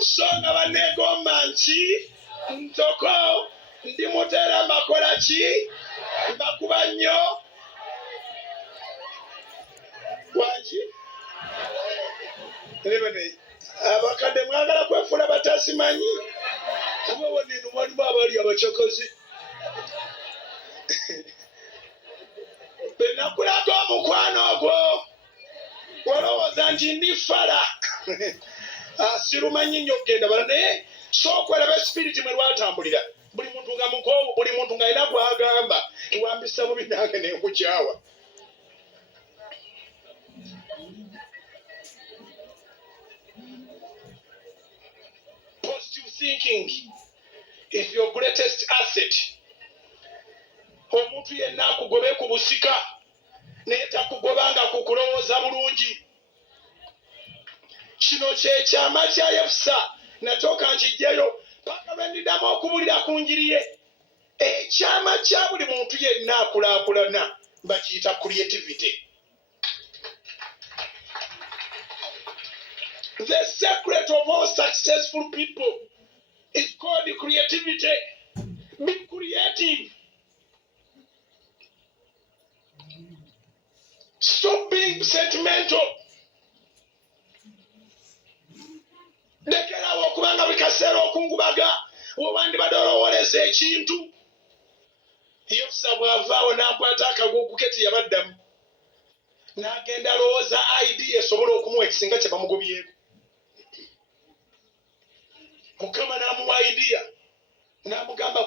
So nga banegomba nti ntoko ndi mutera makola ki mbakuba nnyo wangi abakadde mwagala kwefula batasimanyi kuba waneno walimu abali abacokozi benakulaga omukwano ogwo walowooza nti ndi fala sirumanyi nnyo okgenda bala naye sookwelaba esipiriti mwe lwatambulira buli muntu nga mukoowu buli muntu ng'alina gwagamba wambisa mubi nange nenkukyawa positive thinking is your greatest asset. Omuntu yenna akugobe ku busika naye takugobanga ku kulowooza bulungi. Kino kyekyama kya yefusa natooka nkijjayo paka lwe ndiddamu okubulira ku njiri ye. Ekyama kya buli muntu yenna akulaakulana bakiyita creativity. The secret of all successful people is called creativity. Be creative. Stop being sentimental. Lekerawo okubanga buli kaseera okungubaga obandibadde olowoleza ekintu. Yefusa bw'avaawo n'akwata akagugu ke teyabaddamu. N'agenda alowooza idea esobola okumuwa ekisinga kye bamugobyeko. Mukama n'amuwa idea n'amugamba